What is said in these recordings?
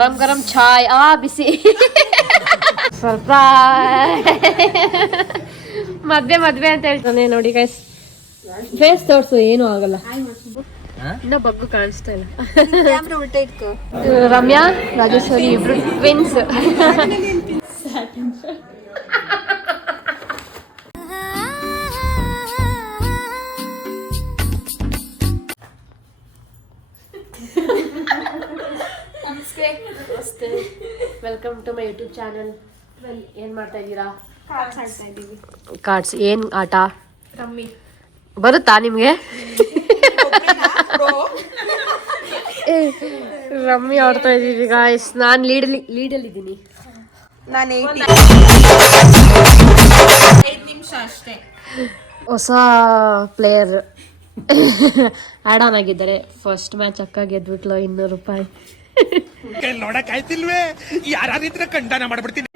ಗರಂ ಗರಂ ಚಾಯ್ ಬಿಸಿ ಸ್ವಲ್ಪ ಮದ್ವೆ ಅಂತ ಹೇಳ್ತಾನೆ ನೋಡಿ ಗೈಸ್. ಫೇಸ್ ತೋರ್ಸು, ಏನು ಆಗಲ್ಲ. ಇನ್ನ ಬಗ್ಗು ಕಾಣಿಸ್ತಾ ಇಲ್ಲ. ರಮ್ಯಾ ರಾಜೇಶ್ವರಿ ಇಬ್ರು ಟ್ವಿನ್ಸ್. ನಮಸ್ತೆ, welcome to my YouTube channel. ಏನ್ ಮಾಡ್ತಾ ಇದ್ದೀರಾ? ಕಾರ್ಡ್ಸ್. ಏನ್ ಆಟ? ರಮ್ಮಿ. ಬರುತ್ತಾ ನಿಮ್ಗೆ? ರಮ್ಮಿ ಆಡ್ತಾ ಇದ್ದೀವಿ ಗಾಯ್ಸ್. ನಾನು ಲೀಡಲ್ಲಿ ಇದ್ದೀನಿ. ನಾನು 5 ನಿಮಿಷ ಅಷ್ಟೇ. ಹೊಸ ಪ್ಲೇಯರ್ ಆಡ್ ಆನ್ ಆಗಿದ್ದಾರೆ. ಫಸ್ಟ್ ಮ್ಯಾಚ್ ಅಕ್ಕ ಗೆದ್ಬಿಟ್ಲು. 200 ರೂಪಾಯಿ ನೋಡಕ್ಕಾಯ್ತಿಲ್ವೇ? ಯಾರಿದ್ರೆ ಕಂಡನ ಮಾಡ್ಬಿಡ್ತೀನಿ.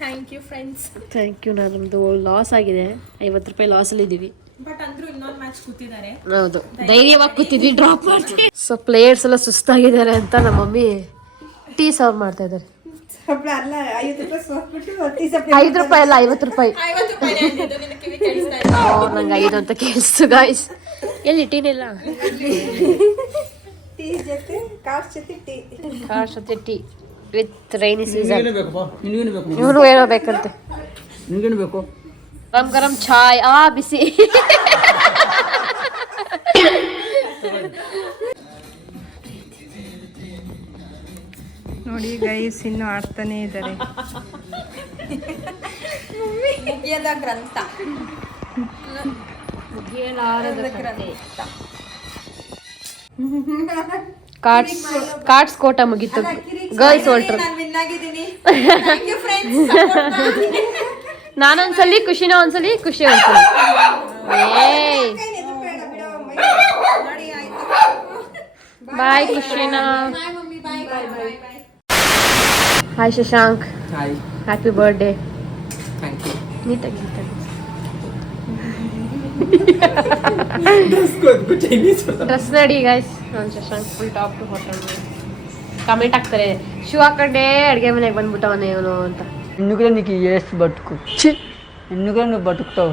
Thank you friends. Thank you. ನಮ್ದು ಲಾಸ್ ಆಗಿದೆ, 50 ರೂಪಾಯಿ ಲಾಸ್ ಅಲ್ಲಿ ಇದ್ದೀವಿ. ಬಟ್ ಅಂದ್ರೂ ಇನ್ನೊಂದು ಮ್ಯಾಚ್ ಕೂತಿದ್ದಾರೆ. ಹೌದು, ಧೈರ್ಯವಾಗಿ ಕೂತಿದ್ವಿ, ಡ್ರಾಪ್ ಮಾಡ್ತೀವಿ. ಸೊ ಪ್ಲೇಯರ್ಸ್ ಎಲ್ಲ ಸುಸ್ತಾಗಿದ್ದಾರೆ ಅಂತ ನಮ್ಮ ಮಮ್ಮಿ ಟೀ ಸರ್ವ್ ಮಾಡ್ತಾ ಇದ್ದಾರೆ. 5 ರೂಪಾಯಿ ಅಲ್ಲ, 50 ರೂಪಾಯಿ. ನಂಗೆ 5 ಅಂತ ಕೇಳಿಸ್ತು ಗಾಯ್ಸ್. ಎಲ್ಲಿ ಟೀನಿಲ್ಲ? ಕಾರ್ಡ್ ಜೊತೆ ಟೀ ವಿತ್ ರೈನಿ ಸೀಸನ್. ಇವನು ಏನೋ ಬೇಕಂತೆ. ಬೇಕು ಗರಂ ಗರಂ ಚಾಯ್ ಬಿಸಿ. ನೋಡಿ ಗೈಸ್, ಇನ್ನು ಆಡ್ತಾನೆ ಇದ್ದಾರೆ. ಮುಗಿಯದ ಗ್ರಂಥ, ಕಾರ್ಡ್ಸ್ ಕೋಟ ಮುಗೀತು. ಗರ್ಲ್ಸ್ ಹೊರಟ್ರು. ನಾನೊಂದ್ಸಲಿ ಖುಷಿನ, ಒಂದ್ಸಲಿ ಖುಷಿ ಒಂದ್ಸಲಿ. ಬಾಯ್ ಖುಷಿನಾ. ಹಾಯ್ ಶಶಾಂಕ್. Happy birthday. ನೀಟಾಗಿ ಡ್ರೆಸ್ ನೋಡಿ ಗೈಸ್. ನಾನು Shashank full top to bottom. Comment ಹಾಕ್ತಾರೆ, ಶೂ ಹಾಕೊಂಡೆ ಅಡುಗೆ ಮನೆಗೆ ಬಂದ್ಬಿಟ್ಟವನೇ ಇವನು ಅಂತ. ಇನ್ನು ಕೂಡ ನೀನು ಎಷ್ಟು ಬದುಕು, ಇನ್ನು ಕೂಡ ನೀವು ಬದುಕ್ತಾವ.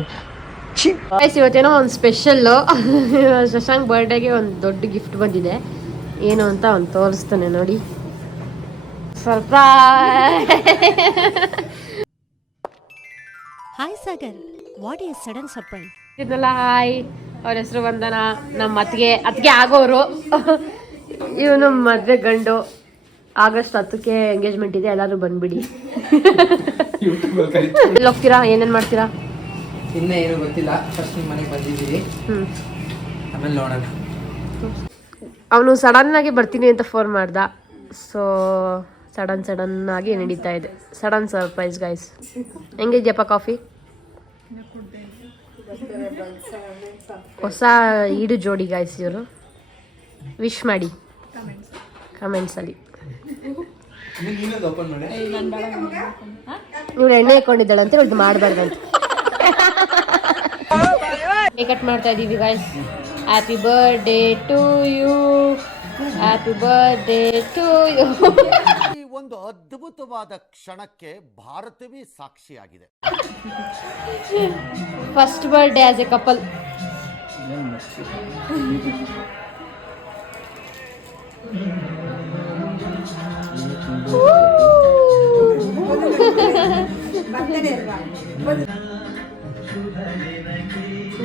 ಗೈಸ್, ಇವತ್ತೇನೋ ಒಂದು ಸ್ಪೆಷಲ್ಲು. ಶಶಾಂಕ್ ಬರ್ಡೇಗೆ ಒಂದು ದೊಡ್ಡ ಗಿಫ್ಟ್ ಬಂದಿದೆ. ಏನು ಅಂತ ಅವ್ನು ತೋರಿಸ್ತಾನೆ ನೋಡಿ. Surprise. Hi Sagar, what is sudden surprise? ಇದೆಲ್ಲ ಹಾಯ್. ಅವ್ರ ಹೆಸರು ವಂದನಾ. ನಮ್ಮ ಅತ್ತಿಗೆ ಆಗೋರು. ಇವನು ಮದುವೆ ಗಂಡು. ಆಗಸ್ಟ್ 10ಕ್ಕೆ ಎಂಗೇಜ್ಮೆಂಟ್ ಇದೆ, ಎಲ್ಲರೂ ಬಂದ್ಬಿಡಿ. ಎಲ್ಲಿ ಹೋಗ್ತೀರಾ? ಏನೇನು ಮಾಡ್ತೀರಾ? ಇನ್ನೂ ಏನು ಗೊತ್ತಿಲ್ಲ. ಫಸ್ಟ್ ನಿಮ್ಮ ಮನೆಗೆ ಬಂದಿದ್ದೀವಿ, ಆಮೇಲೆ ನೋಡೋಣ. ಅವನು ಸಡನ್ ಆಗಿ ಬರ್ತೀನಿ ಅಂತ ಫೋನ್ ಮಾಡ್ದ. ಸೊ ಸಡನ್ ಆಗಿ ನಡೀತಾ ಇದೆ. Sudden surprise guys. ಹೆಂಗಿದ್ಯಪ್ಪ ಕಾಫಿ? ಹೊಸ ಈಡು ಜೋಡಿ ಗೈಸ್ ಇವರು. ವಿಶ್ ಮಾಡಿ ಕಮೆಂಟ್ಸಲ್ಲಿ. ಇವಳು ಎಣ್ಣೆ ಇಟ್ಕೊಂಡಿದ್ದಾಳಂತೆ, ಇವಳು ಮಾಡಬಾರ್ದಂತೆ. ಕಟ್ ಮಾಡ್ತಾ ಇದ್ದೀವಿ guys. Happy birthday to you, happy birthday to you. ಒಂದು ಅದ್ಭುತವಾದ ಕ್ಷಣಕ್ಕೆ ಭಾರತವೇ ಸಾಕ್ಷಿಯಾಗಿದೆ. First birthday as a couple.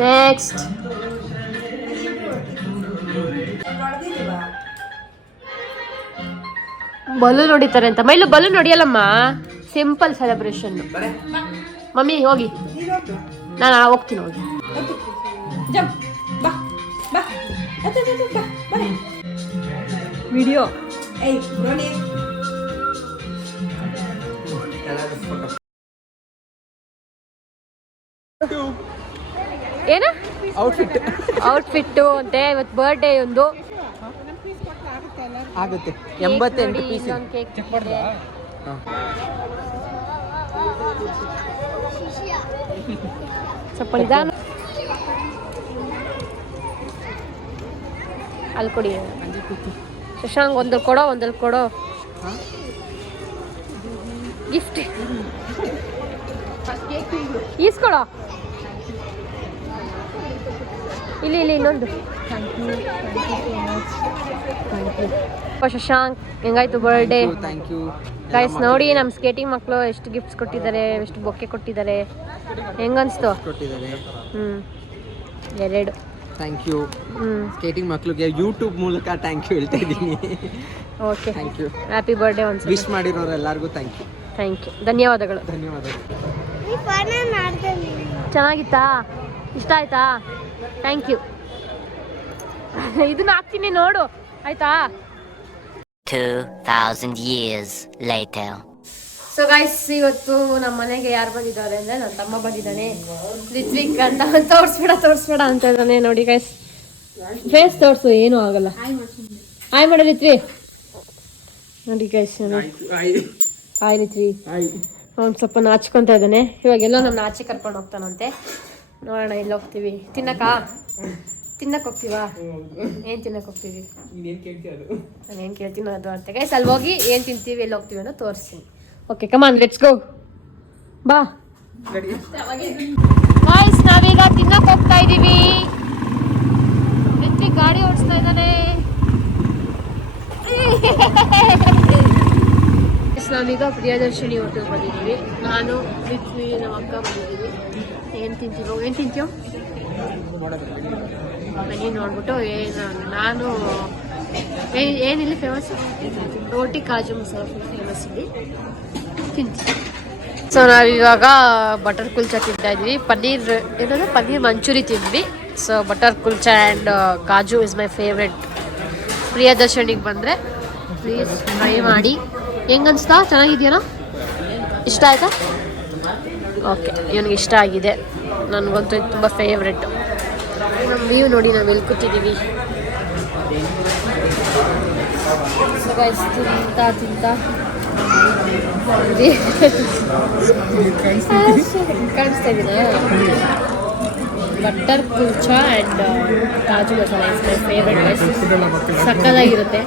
Next balloon ಹೊಡಿತಾರೆ ಅಂತ. ಮೈಲು ಬಲೂನ್ ಹೊಡಿಯಲ್ಲಮ್ಮ, ಸಿಂಪಲ್ ಸೆಲೆಬ್ರೇಷನ್. ಮಮ್ಮಿ ಹೋಗಿ, ನಾನು ಹೋಗ್ತೀನಿ. ಹೋಗಿ ವಿಡಿಯೋ ಏನು ಔಟ್ಫಿಟ್ಟು ಅಂತೆ. ಇವತ್ತು ಬರ್ಡೇ ಒಂದು ಆಗುತ್ತೆ. 88 ಪೀಸ್. ಸ್ವಲ್ಪ ನಿಧಾನ ಅಲ್ಲಿ ಕೊಡಿ. ಶಶಾಂಕ್ ಒಂದಲ್ಲಿ ಕೊಡೋ ಗಿಫ್ಟ್ ಈಸ್ಕೊಳೋ. ಇಲ್ಲಿ ಇನ್ನೊಂದು. ಶಶಾಂಕ್ ಹೆಂಗಾಯ್ತು ಬರ್ಡೇ? ಥ್ಯಾಂಕ್ ಯು ಗೈಸ್ ನೋಡಿ ನಮ್ಮ ಸ್ಕೇಟಿಂಗ್ ಮಕ್ಕಳು ಎಷ್ಟು ಗಿಫ್ಟ್ಸ್ ಕೊಟ್ಟಿದ್ದಾರೆ, ಎಷ್ಟು ಬೊಕ್ಕೆ ಕೊಟ್ಟಿದ್ದಾರೆ. ಹೆಂಗನ್ಸ್ತು? ಕೊಟ್ಟಿದ್ದಾರೆ. 2. Thank you. ಸ್ಕೇಟಿಂಗ್ ಮಕ್ಕಳಿಗೆ ಯೂಟ್ಯೂಬ್ ಮೂಲಕ ಥ್ಯಾಂಕ್ ಯು ಹೇಳ್ತಾ ಇದ್ದೀನಿ. Okay, thank you. Happy birthday once. Wish ಮಾಡಿರೋರು ಎಲ್ಲರಿಗೂ ಥ್ಯಾಂಕ್ ಯು. ಧನ್ಯವಾದಗಳು. ಚೆನ್ನಾಗಿತ್ತಾ? ಇಷ್ಟ ಆಯ್ತಾ? Thank you. ಇದನ್ನ ಹಾಕ್ತೀನಿ ನೋಡು, ಆಯ್ತಾ? 2000 years later. ಸೊ ಗೈಸ್, ಇವತ್ತು ನಮ್ಮ ಮನೆಗೆ ಯಾರು ಬಂದಿದ್ದಾರೆ ಅಂದರೆ ನನ್ನ ತಮ್ಮ ಬಂದಿದ್ದಾನೆ. ರಿತ್ವಿಕ್ ಅಂತ ತೋರಿಸ್ಬೇಡ ಅಂತ ಇದ್ದಾನೆ. ನೋಡಿ ಗೈಸ್, ಫೇಸ್ ತೋರಿಸು, ಏನೂ ಆಗಲ್ಲ. ಹಾಯ್ ಮಾಡು ರಿತ್ವಿ. ನೋಡಿ ಗೈಸ್, ಹಾಯ್ ರಿತ್ವಿ. ಅವ್ನು ಸ್ವಲ್ಪ ನಾಚ್ಕೊತಾ ಇದ್ದಾನೆ. ಇವಾಗೆಲ್ಲೋ ನಮ್ಮ ಆಚೆ ಕರ್ಕೊಂಡು ಹೋಗ್ತಾನಂತೆ. ನೋಡೋಣ ಎಲ್ಲಿ ಹೋಗ್ತೀವಿ. ತಿನ್ನಕ್ಕೆ ಹೋಗ್ತೀವಾ? ಏನು ತಿನ್ನಕ್ಕೆ ಹೋಗ್ತೀವಿ? ನಾನು ಏನು ಕೇಳ್ತೀನಿ ಅದು ಅಂತ ಗೈಸ್. ಅಲ್ಲಿ ಹೋಗಿ ಏನು ತಿಂತೀವಿ, ಎಲ್ಲಿ ಹೋಗ್ತೀವಿ ಅಂತ ತೋರಿಸ್ತೀನಿ. Okay, come on, let's go. ಬಾ ಗೈಸ್, ನಾವೀಗ ತಿನ್ನಕ್ಕೆ ಹೋಗ್ತಾ ಇದ್ದೀವಿ. ರಿತ್ವಿಕ್ ಗಾಡಿ ಓಡಿಸ್ತಾ ಇದ್ದಾನೆ. ನಾವೀಗ ಪ್ರಿಯದರ್ಶಿನಿ ಹೋಟೆಲ್ ಬಂದಿದ್ದೀವಿ. ನಾನು ರಿತ್ವಿ, ನಮ್ಮ ಅಕ್ಕ ಬಂದಿದ್ದೀವಿ. ಏನು ತಿಂತೀಯೋ ಮೆನ್ಯೂ ನೋಡ್ಬಿಟ್ಟು ನಾನು ಏನಿಲ್ಲಿ ಫೇಮಸ್ ರೋಟಿ ಕಾಜು ಮಸಾಲ ಫೇಮಸ್ ಇಲ್ಲಿ ತಿಂತೀನಿ. ಸೊ ನಾವಿವಾಗ ಬಟರ್ ಕುಲ್ಚಾ ತಿಂತಾ ಇದ್ವಿ. ಪನ್ನೀರ್ ಮಂಚೂರಿ ತಿಂದ್ವಿ. So butter kulcha and kaju is my favourite. ಪ್ರಿಯದರ್ಶನಿಗೆ ಬಂದರೆ ಪ್ಲೀಸ್ ಟ್ರೈ ಮಾಡಿ. ಹೆಂಗನ್ಸ್ತಾ? ಚೆನ್ನಾಗಿದೆಯಾ? ಇಷ್ಟ ಆಯ್ತಾ? ಓಕೆ, ಇವನಿಗೆ ಇಷ್ಟ ಆಗಿದೆ. ನನಗಂತೂ ಇದು ತುಂಬ ಫೇವ್ರೆಟ್. ನಮ್ಮ ವ್ಯೂ ನೋಡಿ, ನಾವು ಎಲ್ಲಿ ಕೂತಿದ್ದೀವಿ. ತಿಂತಾ ಕಾಣಿಸ್ತಾ ಇದ್ದೀನ. Butter kulcha and kaju masala is my favourite guys. ಸಕ್ಕತ್ತಾಗಿರುತ್ತೆ.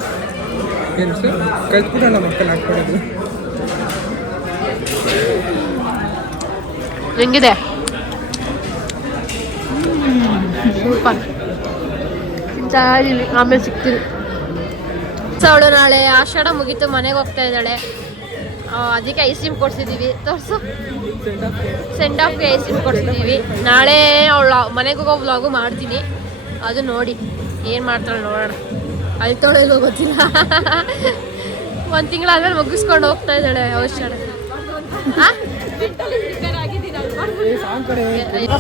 ಹೆಂಗಿದೆ? ಸೂಪರ್. ಆಮೇಲೆ ಸಿಗ್ತೀನಿ. ಸೊ ಅವಳು ನಾಳೆ ಆಷಾಢ ಮುಗೀತು, ಮನೆಗೆ ಹೋಗ್ತಾ ಇದ್ದಾಳೆ. ಅದಕ್ಕೆ ಐಸ್ ಕ್ರೀಮ್ ಕೊಡ್ಸಿದ್ದೀವಿ. ತೋರಿಸು, ಸೆಂಡ್ ಆಫ್ಗೆ ಐಸ್ ಕ್ರೀಮ್ ಕೊಡ್ಸಿದ್ದೀವಿ. ನಾಳೆ ಅವಳು ಮನೆಗೆ ಹೋಗೋ ವ್ಲಾಗು ಮಾಡ್ತೀನಿ. ಅದು ನೋಡಿ ಏನು ಮಾಡ್ತಾಳೆ ನೋಡೋಣ. ಅಳ್ತಾಳೋ ಇಲ್ಲೋ ಗೊತ್ತಿಲ್ಲ. 1 ತಿಂಗಳಾದ್ಮೇಲೆ ಮುಗಿಸ್ಕೊಂಡು ಹೋಗ್ತಾ ಇದ್ದಾಳೆ ಆಷಾಢ.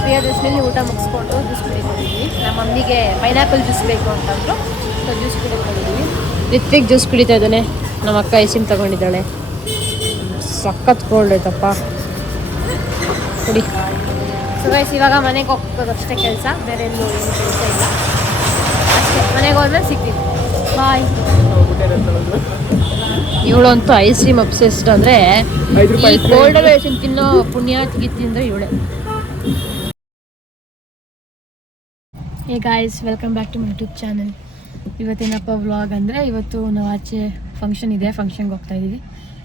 ಪ್ರಿಯದರ್ಶಿನಿ ಊಟ ಮುಗಿಸ್ಕೊಂಡು ಜ್ಯೂಸ್ ಕುಡಿಕೊಂಡಿದ್ವಿ. ನಮ್ಮ ಮಮ್ಮಿಗೆ ಪೈನಾಪಲ್ ಜ್ಯೂಸ್ ಬೇಕು ಅಂತಂದ್ರು, ಸೊ ಜ್ಯೂಸ್ ಕುಡಿಕೊಂಡಿದ್ವಿ. ರಿತ್ವಿಕ್ ಜ್ಯೂಸ್ ಕುಡಿತಾ ಇದ್ದಾನೆ. ನಮ್ಮ ಅಕ್ಕ ಐಸ್ ಕ್ರೀಮ್ ತಗೊಂಡಿದ್ದಾಳೆ. ಸಖತ್ ಕೋಲ್ಡ್ ಐತಪ್ಪ, ಕುಡಿ. ಸೊ ಗೈಸ್, ಇವಾಗ ಮನೆಗೆ ಹೋಗ್ಬೋದು ಅಷ್ಟೇ ಕೆಲಸ, ಬೇರೆ ಎಲ್ಲೂ ಏನು ಕೆಲಸ ಇಲ್ಲ. ಅಷ್ಟೇ, ಮನೆಗೆ ಹೋದ್ಮೇಲೆ ಸಿಗ್ತೀನಿ. ಬಾಯ್. ಇವಳಂತೂ ಐಸ್ ಕ್ರೀಮ್ ಅಬ್ಸೆಸ್ಡ್. ಅಂದರೆ ಈ ಕೋಲ್ಡಲ್ಲಿ ಐಸ್ ಕ್ರೀಮ್ ತಿನ್ನೋ ಪುಣ್ಯಾತ್ಗಿ ತಿಂದರೆ ಇವಳೆ. Hey guys, welcome back to my YouTube channel. ಇವತ್ತೇನಪ್ಪ ವ್ಲಾಗ್ ಅಂದರೆ, ಇವತ್ತು ನಾವು ಆಚೆ ಫಂಕ್ಷನ್ ಇದೆ, ಫಂಕ್ಷನ್ಗೆ ಹೋಗ್ತಾ ಇದ್ದೀವಿ.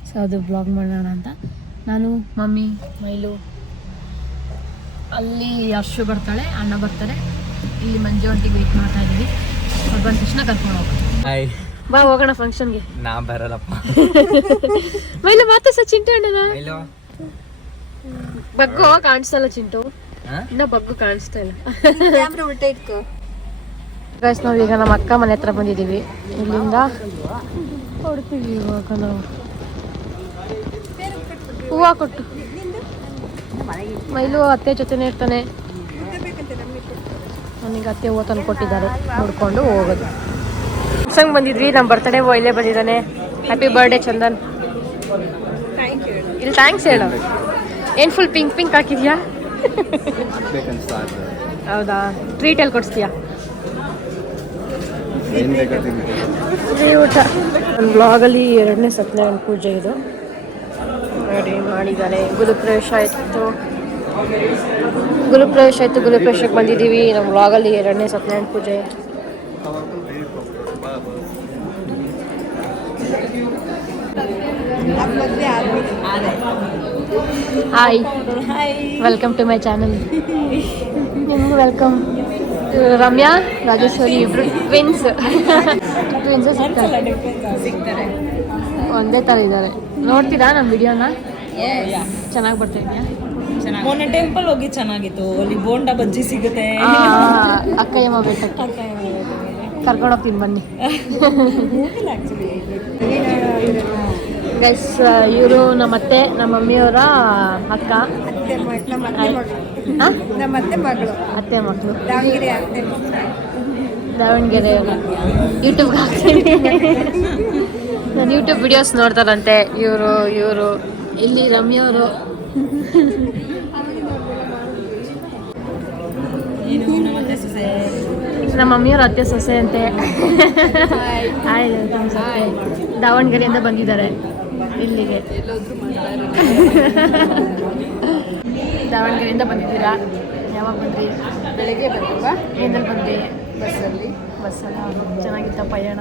ಸೊ ಅದು ವ್ಲಾಗ್ ಮಾಡೋಣ ಅಂತ ನಾನು, ಮಮ್ಮಿ, ಮೈಲು, ಅಲ್ಲಿ ಅರ್ಶು ಬರ್ತಾಳೆ, ಅಣ್ಣ ಬರ್ತಾರೆ. ಇಲ್ಲಿ ಮಂಜು ಅಂಟಿಗೆ ವೆಯ್ಟ್ ಮಾಡ್ತಾ ಇದ್ದೀವಿ. ಅವ್ರು ಬಂದ ತಕ್ಷಣ ಕರ್ಕೊಂಡು ಹೋಗ್ತಾರೆ. ಬಾ ಹೋಗೋಣ ಫಂಕ್ಷನ್ಗೆ. ನಾ ಬರಲ್ಲಪ್ಪ. ಮೈಲು ಮಾತಾಡ್ಸ ಚಿಂಟು ಅಣ್ಣನ. ಬಗ್ಗು ಕಾಣಿಸ್ತಲ್ಲ ಚಿಂಟು, ಇನ್ನ ಬಗ್ಗು ಕಾಣಿಸ್ತಾ ಇಲ್ಲ. ಕ್ಯಾಮ್ರಾ ಉಲ್ಟಾ ಇಟ್ಕೋ. ಗೈಸ್, ನಾವೀಗ ನಮ್ಮ ಅಕ್ಕ ಮನೆ ಹತ್ರ ಬಂದಿದ್ದೀವಿ. ಇಲ್ಲಿಂದ ಹೊಡ್ತೀವಿ ಇವಾಗ ನಾವು. ಹೂವು ಕೊಟ್ಟು ಮೈಲು ಅತ್ತೆ ಜೊತೆನೇ ಇರ್ತಾನೆ. ನನಗೆ ಅತ್ತೆ ಹೂವು ತಂದು ಕೊಟ್ಟಿದ್ದಾರೆ, ನೋಡ್ಕೊಂಡು ಹೋಗೋದು. ಫಂಕ್ಷನ್ಗೆ ಬಂದಿದ್ವಿ. ನಮ್ಮ ಬರ್ತಡೇ ಬಾಯ್ ಇಲ್ಲೇ ಬಂದಿದ್ದಾನೆ. Happy birthday Chandan. ಇಲ್ಲಿ ಥ್ಯಾಂಕ್ಸ್ ಹೇಳು. ಏನು ಫುಲ್ ಪಿಂಕ್ ಪಿಂಕ್ ಹಾಕಿದ್ಯಾ? ಹೌದಾ? ಟ್ರೀಟ್ ಎಲ್ಲಿ ಕೊಡಿಸ್ತೀಯಾ? ಊಟ. ನನ್ನ ಬ್ಲಾಗಲ್ಲಿ 2ನೇ ಸತ್ಯನಾರಾಯಣ ಪೂಜೆ ಇದು ನೋಡಿ ಮಾಡಿದ್ದಾರೆ. ಗುರುಪ್ರವೇಶ ಆಯಿತು, ಗುರುಪ್ರವೇಶಕ್ಕೆ ಬಂದಿದ್ದೀವಿ. ನಮ್ಮ ಬ್ಲಾಗಲ್ಲಿ 2ನೇ ಸತ್ಯನಾರಾಯಣ ಪೂಜೆ. Hi welcome to my channel. ನಿಮಗೂ ವೆಲ್ಕಮ್. ರಮ್ಯಾ ರಾಜೇಶ್ವರಿ ಇಬ್ರು ಟ್ವಿನ್ಸ್ ಸಿಗ್ತಾರೆ. ಒಂದೇ ಥರ ಇದ್ದಾರೆ. ನೋಡ್ತೀರಾ ನಮ್ಮ ವಿಡಿಯೋನ? ಚೆನ್ನಾಗಿ ಬರ್ತಿದ್ಯಾ? ಮೊನ್ನೆ ಟೆಂಪಲ್ ಹೋಗಿ ಚೆನ್ನಾಗಿತ್ತು. ಅಲ್ಲಿ ಬೋಂಡಾ ಬಜ್ಜಿ ಸಿಗುತ್ತೆ. ಅಕ್ಕಯ್ಯಮ್ಮ ಬೆಟ್ಟಕ್ಕೆ ಕರ್ಕೊಂಡು ಹೋಗ್ತೀನಿ ಬನ್ನಿ. ಗೈಸ್ ಇವರು ನಮ್ಮ ಅತ್ತೆ, ನಮ್ಮ ಮಮ್ಮಿಯವರ ಅಕ್ಕ, ಅತ್ತೆ ಮಕ್ಕಳು ದಾವಣಗೆರೆಯವರು. ಯೂಟ್ಯೂಬ್ಗೆ ಹಾಕ್ತೀನಿ. ನಾನು ಯೂಟ್ಯೂಬ್ ವಿಡಿಯೋಸ್ ನೋಡ್ತಾರಂತೆ ಇವರು ಇಲ್ಲಿ ರಮ್ಯವರು. ನಮ್ಮ ಮಮ್ಮಿಯವ್ರ ಅತ್ತೆ ಸೊಸೆ ಅಂತೆ. ದಾವಣಗೆರೆಯಿಂದ ಬಂದಿದ್ದಾರೆ ಇಲ್ಲಿಗೆ. ದಾವಣಗೆರೆಯಿಂದ ಬಂದಿದ್ದೀರಾ? ಯಾವಾಗ ಬಂದ್ರಿ? ಬೆಳಗ್ಗೆ ಬಂದಿಲ್ವಾ? ಏನಲ್ಲಿ ಬಂದ್ರಿ? ಬಸ್ಸಲ್ಲಿ. ಚೆನ್ನಾಗಿತ್ತ ಪಯಣ?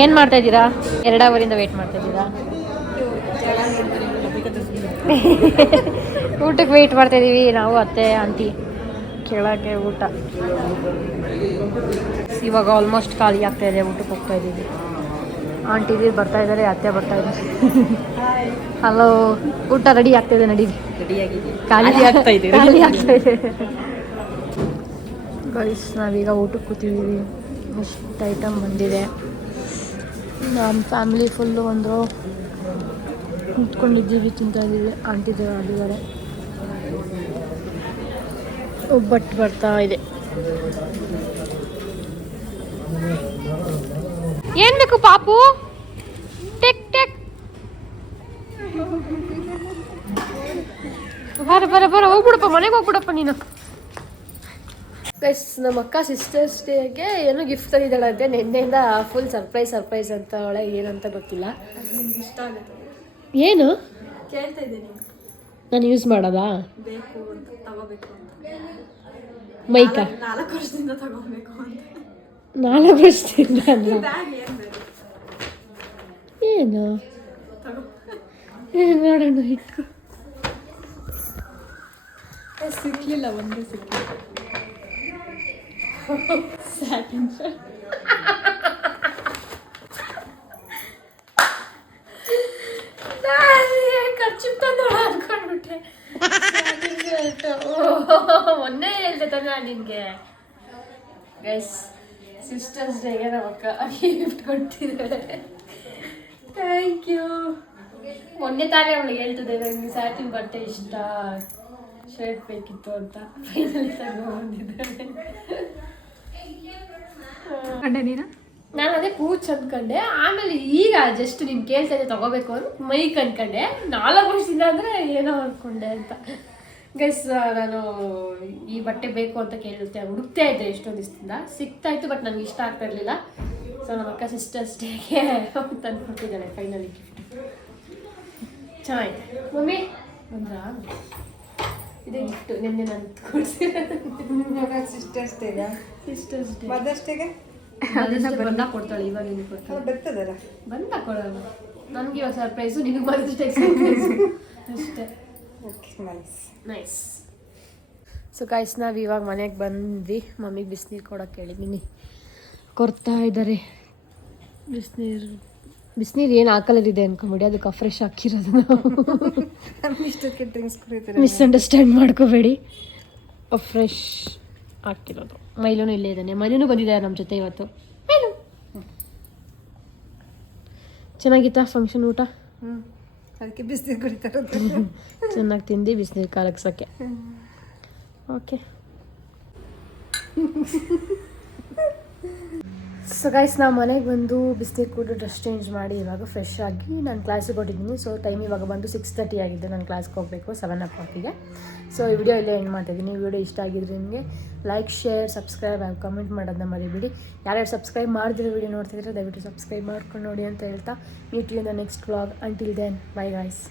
ಏನು ಮಾಡ್ತಾ ಇದ್ದೀರಾ? 2 ಅವರಿಂದ ವೇಟ್ ಮಾಡ್ತಾ ಇದ್ದೀರಾ? ಊಟಕ್ಕೆ ವೆಯ್ಟ್ ಮಾಡ್ತಾ ಇದ್ದೀವಿ ನಾವು, ಅತ್ತೆ ಆಂಟಿ. ಕೆಳಗೆ ಊಟ ಇವಾಗ ಆಲ್ಮೋಸ್ಟ್ ಖಾಲಿ ಆಗ್ತಾ ಇದೆ. ಊಟಕ್ಕೆ ಹೋಗ್ತಾ ಇದ್ದೀವಿ. ಆಂಟಿ ಬರ್ತಾ ಇದ್ದಾರೆ, ಅತ್ತೆ ಬರ್ತಾ ಇದ್ದಾರೆ. ಹಲೋ, ಊಟ ರೆಡಿ ಆಗ್ತಾ ಇದೆ, ನಡೀರಿ. ಖಾಲಿ ಆಗ್ತಾ ಇದೆ. ಗೈಸ್ ನಾವೀಗ ಊಟಕ್ಕೆ ಕೂತಿದ್ದೀವಿ. ಎಷ್ಟು ಐಟಮ್ ಬಂದಿದೆ. ನಮ್ಮ ಫ್ಯಾಮಿಲಿ ಫುಲ್ಲು ಒಂದು ನಿಂತ್ಕೊಂಡಿದ್ದೀವಿ, ತಿಂತಾ ಇದ್ದೀವಿ. ಆಂಟಿದ್ರು ಆಗಿದ್ದಾರೆ. ಒಬ್ಬಟ್ಟು ಬರ್ತಾ ಇದೆ. ಏನ್ ಬೇಕು ಪಾಪು? ಟೆಕ್ ಟೆಕ್ ಬರ ಹೋಗ್ಬಿಡಪ್ಪ, ಮನೆಗೆ ಹೋಗ್ಬಿಡಪ್ಪ ನೀನು. ಗೈಸ್ ನಮ್ಮ ಅಕ್ಕ ಸಿಸ್ಟರ್ಸ್ ಡೇಗೆ ಏನೋ ಗಿಫ್ಟ್ ತಂದಿದ್ದಾಳಂತೆ. ನಿನ್ನೆಯಿಂದ ಫುಲ್ ಸರ್ಪ್ರೈಸ್ ಅಂತ ಅವಳೆ. ಏನಂತ ಗೊತ್ತಿಲ್ಲ. ಇಷ್ಟ ಆಗುತ್ತೆ. ಏನು ಕೇಳ್ತಾ ಇದ್ದೀನಿ. ನಾನು ಯೂಸ್ ಮಾಡೋದಾ? ಬೇಕು ಅಂತ ತಗೋಬೇಕು ಅಂತ. ಮೈಕ 4 ವರ್ಷದಿಂದ ತಗೋಬೇಕು ಅಂತ. 4 ವರ್ಷದಿಂದ ಬ್ಯಾಗ್ ಏನು ನೋಡೋಣ, ಇಟ್ಕೊ. ಸಿಕ್ಲಿಲ್ಲ, ಒಂದೇ ಸಿಕ್ಲಿಲ್ಲ. Satin shirt. ಖರ್ಚು ತಂದು ಅನ್ಕೊಂಡ್ಬಿಟ್ಟೆ. ಮೊನ್ನೆ ಹೇಳ್ದೆ ತಾನೆ ನಾನು ನಿನಗೆ. ಗೈಸ್ ಸಿಸ್ಟರ್ಸ್ ಡೇಗೆ ನಮ್ಮ ಅಕ್ಕ ಗಿಫ್ಟ್ ಕೊಡ್ತಿದ್ದಾಳೆ. Thank you. ಮೊನ್ನೆ ತಾನೇ ಅವಳಿಗೆ ಹೇಳ್ತಿದ್ದೆ ನನಗೆ ಸ್ಯಾಟಿನ್ ಬಟ್ಟೆ ಇಷ್ಟ, ಶರ್ಟ್ ಬೇಕಿತ್ತು ಅಂತ. ಫೈನಲಿ ತಗೊಂಡಿದ್ದಾಳೆ. ನಾನು ಅದೇ ಪೂಚ್ ಅಂದ್ಕೊಂಡೆ. ಆಮೇಲೆ ಈಗ ಜಸ್ಟ್ ನೀನು ಕೇಳ್ತಾ ಇದ್ದೆ ತಗೋಬೇಕು ಅಂತ ಮೈಕ್ ಅಂದ್ಕೊಂಡೆ. 4 ವರ್ಷದಿಂದ ಅಂದರೆ ಏನೋ ಅಂದ್ಕೊಂಡೆ ಅಂತ. ಗೈಸ್ ನಾನು ಈ ಬಟ್ಟೆ ಬೇಕು ಅಂತ ಹುಡುಕ್ತಾ ಇದ್ದೆ ಎಷ್ಟೊಂದು ದಿವಸದಿಂದ. ಸಿಗ್ತಾಯಿತ್ತು, ಬಟ್ ನನಗೆ ಇಷ್ಟ ಆಗ್ತಾ ಇರಲಿಲ್ಲ. ಸೊ ನಮ್ಮ ಅಕ್ಕ ಸಿಸ್ಟರ್ಸ್ ಡೇಗೆ ತಂದು ಕೊಟ್ಟಿದ್ದಾಳೆ ಫೈನಲಿ ಗಿಫ್ಟ್. ಚೆನ್ನಾಗಿದೆ. ಮಮ್ಮಿ ಬಂದ್ರಾ? ಇದೇ ಗಿಫ್ಟ್ ನಿನ್ನೆ ನಾನು ಕೊಡ್ಸಿರೋದು. ಸಿಸ್ಟರ್ಸ್ ಡೇಗ ಸಿಸ್ಟರ್ಸ್ ಡೇ ಮದರ್ಸ್ ಡೇಗೆ ಬಂದಾಗ ಕೊಡ್ತಾಳೆ. ಇವಾಗ ನಿನಗೆ ಕೊಡ್ತಾಳೆ. ಬರ್ತದಲ್ಲ, ಬಂದಾಗ ಕೊಡೋಣ. ನನಗೆ ಇವಾಗ ಸರ್ಪ್ರೈಸು, ನಿನಗೆ ಮದರ್ಸ್ ಡೇ ಸರ್ಪ್ರೈಸು ಅಷ್ಟೇ. ನೈಸ್. ಸೊ ಗಾಯ್ಸ್ ನಾವು ಇವಾಗ ಮನೆಗೆ ಬಂದ್ವಿ. ಮಮ್ಮಿಗೆ ಬಿಸಿನೀರು ಕೊಡೋಕೆ ಹೇಳಿದ್ದೀನಿ, ಕೊಡ್ತಾ ಇದ್ದಾರೆ. ಬಿಸಿನೀರು ಏನು ಹಾಕಲಿದೆ ಅನ್ಕೊಂಬಿಡಿ, ಅದಕ್ಕೆ ಫ್ರೆಶ್ ಹಾಕಿರೋದು ನಾವು. ಇಷ್ಟಕ್ಕೆ ಡ್ರಿಂಕ್ಸ್ ಕುಡಿತಾರೆ, ಮಿಸ್ಅಂಡರ್ಸ್ಟ್ಯಾಂಡ್ ಮಾಡ್ಕೋಬೇಡಿ. ಫ್ರೆಶ್ ಹಾಕಿರೋದು. ಮೈಲೂನು ಇಲ್ಲೇ ಇದ್ದಾನೆ. ಮೈಲೂನು ಬಂದಿದ್ದಾರೆ ನಮ್ಮ ಜೊತೆ ಇವತ್ತು. ಮೈಲು ಚೆನ್ನಾಗಿತ್ತಾ ಫಂಕ್ಷನ್ ಊಟ? ಅದಕ್ಕೆ ಬಿಸಿನೀರು ಕುಡಿತಾರೆ. ಚೆನ್ನಾಗಿ ತಿಂದು ಬಿಸಿನೀರು ಕಾಲಕ್ಸೋಕ್ಕೆ. ಓಕೆ. ಸೊ ಗೈಸ್ ನಾವು ಮನೆಗೆ ಬಂದು ಬಿಸಿನೀರು ಕುಡಿದು ಡ್ರೆಸ್ ಚೇಂಜ್ ಮಾಡಿ ಇವಾಗ ಫ್ರೆಶ್ ಆಗಿ ನಾನು ಕ್ಲಾಸಿಗೆ ಹೊಟ್ಟಿದ್ದೀನಿ. ಸೊ ಟೈಮ್ ಇವಾಗ ಬಂದು 6:30 ಆಗಿದ್ದು. ನಾನು ಕ್ಲಾಸ್ಗೆ ಹೋಗಬೇಕು 7 o'clock. ಸೊ ಈ ವಿಡಿಯೋ ಇಲ್ಲೇ ಎಂಡ್ ಮಾಡ್ತಾಯಿದ್ದೀನಿ. ಈ ವಿಡಿಯೋ ಇಷ್ಟ ಆಗಿದ್ರೆ ನಿಮಗೆ ಲೈಕ್, ಶೇರ್, ಸಬ್ಸ್ಕ್ರೈಬ್ ಆಗಿ ಕಮೆಂಟ್ ಮಾಡೋದನ್ನ ಮರಿಬೇಡಿ. ಯಾರ್ಯಾರು ಸಬ್ಸ್ಕ್ರೈಬ್ ಮಾಡಿದ್ರೆ ವಿಡಿಯೋ ನೋಡ್ತಿದ್ರೆ ದಯವಿಟ್ಟು ಸಬ್ಸ್ಕ್ರೈಬ್ ಮಾಡ್ಕೊಂಡು ನೋಡಿ ಅಂತ ಹೇಳ್ತಾ meet you in the next vlog. Until then bye guys.